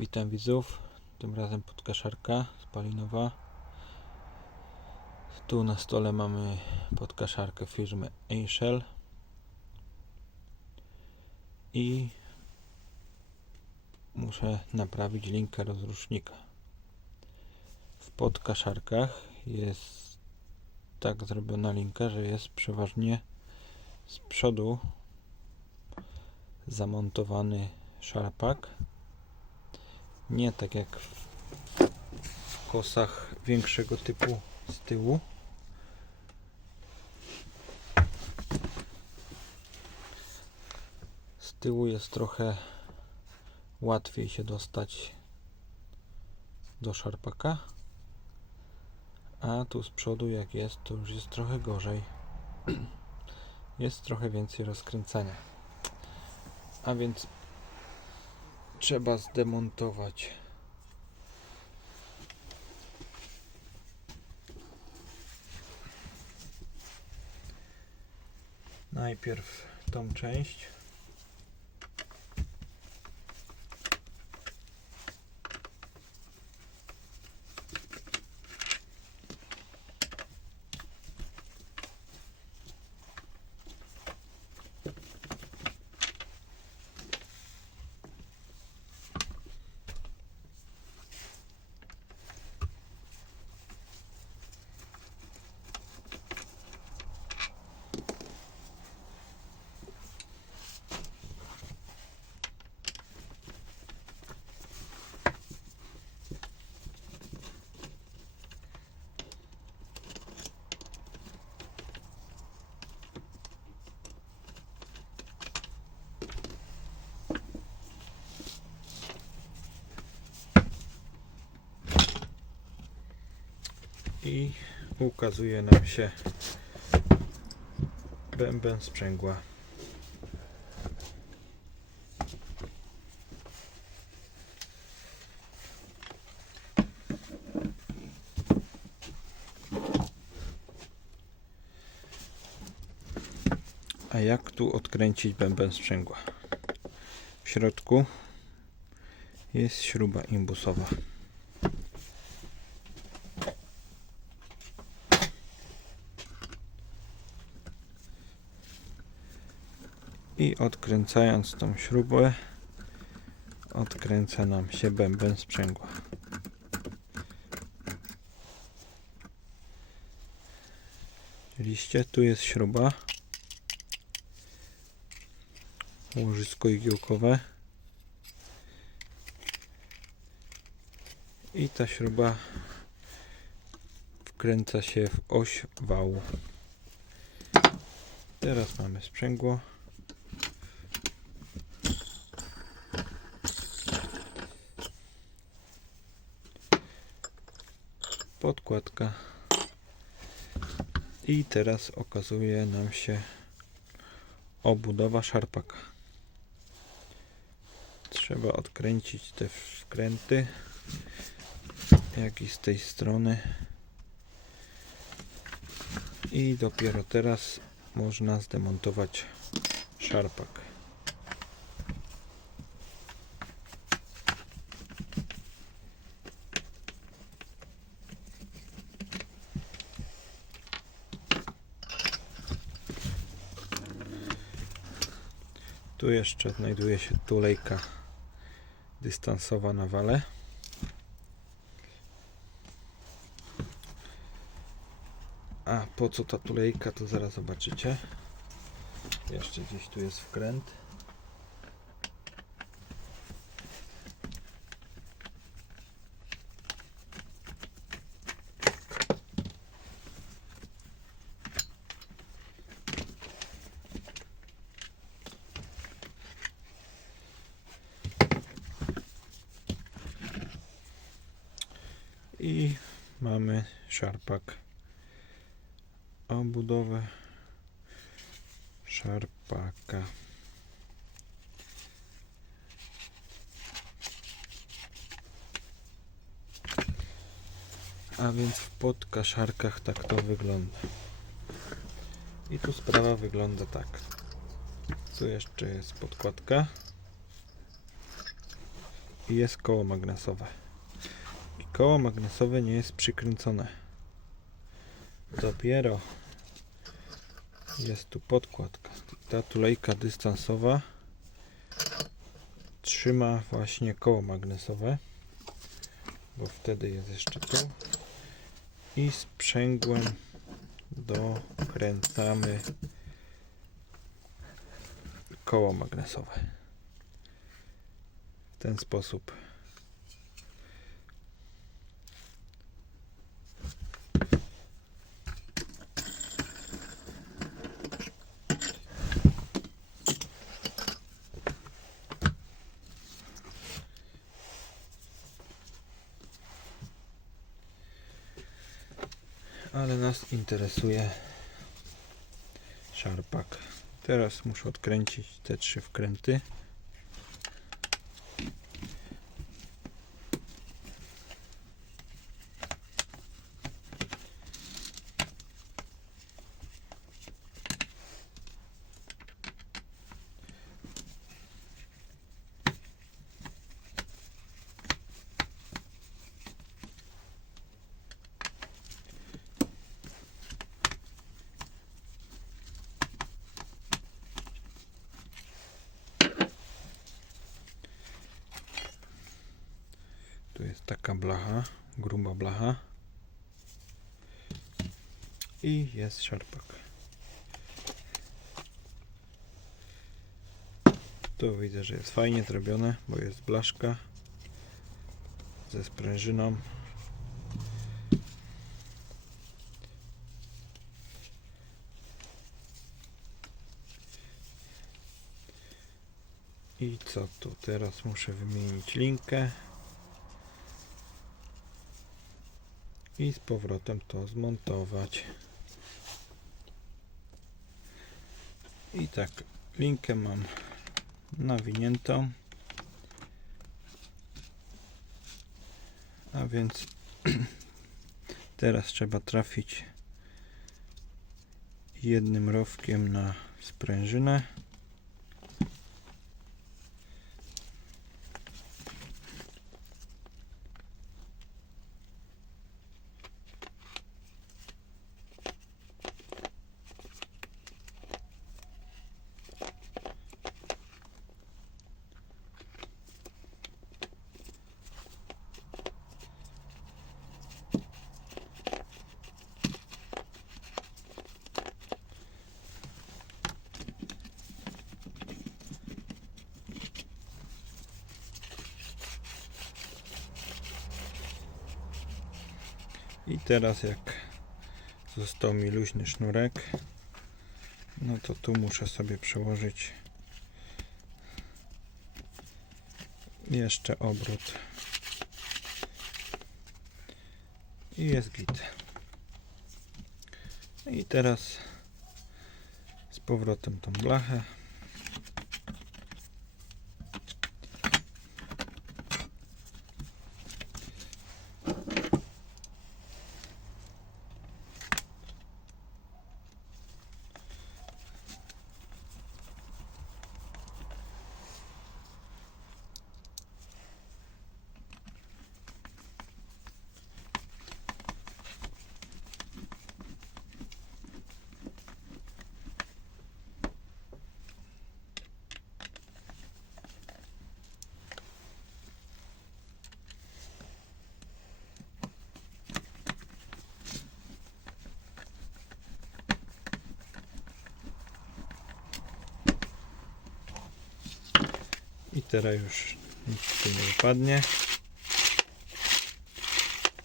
Witam widzów. Tym razem podkaszarka spalinowa. Tu na stole mamy podkaszarkę firmy Einshell. I muszę naprawić linkę rozrusznika. W podkaszarkach jest tak zrobiona linka, że jest przeważnie z przodu zamontowany szarpak nie tak jak w kosach większego typu z tyłu. Z tyłu jest trochę łatwiej się dostać do szarpaka. A tu z przodu jak jest, to już jest trochę gorzej. Jest trochę więcej rozkręcania. A więc trzeba zdemontować. Najpierw tą część. I ukazuje nam się bęben sprzęgła. A jak tu odkręcić bęben sprzęgła? W środku jest śruba imbusowa. I odkręcając tą śrubę odkręca nam się bęben sprzęgła. Liście, tu jest śruba łożysko igiełkowe i ta śruba wkręca się w oś wału. Teraz mamy sprzęgło. Podkładka. I teraz okazuje nam się obudowa szarpaka. Trzeba odkręcić te wkręty jak i z tej strony. I dopiero teraz można zdemontować szarpak Tu jeszcze znajduje się tulejka dystansowa na wale. A po co ta tulejka, to zaraz zobaczycie. Jeszcze gdzieś tu jest wkręt. I mamy szarpak. Obudowę szarpaka. A więc w podkaszarkach tak to wygląda. I tu sprawa wygląda tak. Tu jeszcze jest podkładka. I jest koło magnesowe. Koło magnesowe nie jest przykręcone. Dopiero jest tu podkładka. Ta tulejka dystansowa trzyma właśnie koło magnesowe, bo wtedy jest jeszcze tu. I sprzęgłem dokręcamy koło magnesowe. W ten sposób. Ale nas interesuje szarpak. Teraz muszę odkręcić te trzy wkręty. Taka blacha, gruba blacha. I jest szarpak. Tu widzę, że jest fajnie zrobione, bo jest blaszka ze sprężyną. I co tu? Teraz muszę wymienić linkę. I z powrotem to zmontować. I tak, linkę mam nawiniętą. A więc teraz trzeba trafić jednym rowkiem na sprężynę. I teraz jak został mi luźny sznurek, no to tu muszę sobie przełożyć jeszcze obrót. I jest git. I teraz z powrotem tą blachę. I teraz już nic tu nie wypadnie.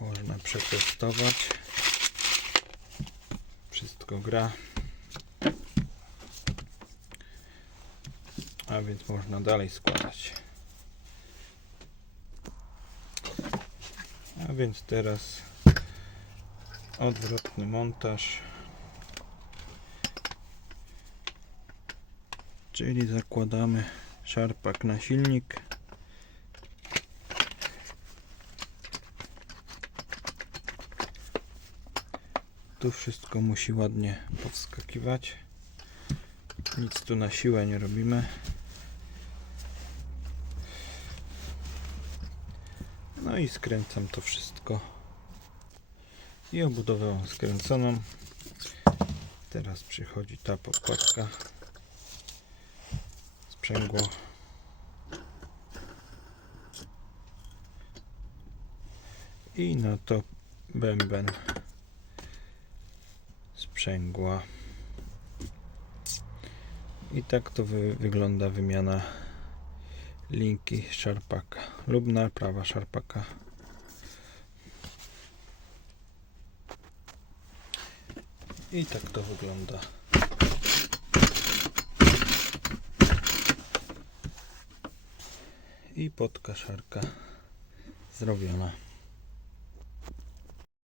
Można przetestować. Wszystko gra. A więc można dalej składać. A więc teraz odwrotny montaż. Czyli zakładamy szarpak na silnik. Tu wszystko musi ładnie powskakiwać. Nic tu na siłę nie robimy. i skręcam to wszystko. I obudowę skręconą. Teraz przychodzi ta podkładka. Sprzęgło. I na to bęben sprzęgła. I tak to wy, wygląda wymiana linki szarpaka lub naprawa szarpaka. I tak to wygląda. I podka szarka zrobiona.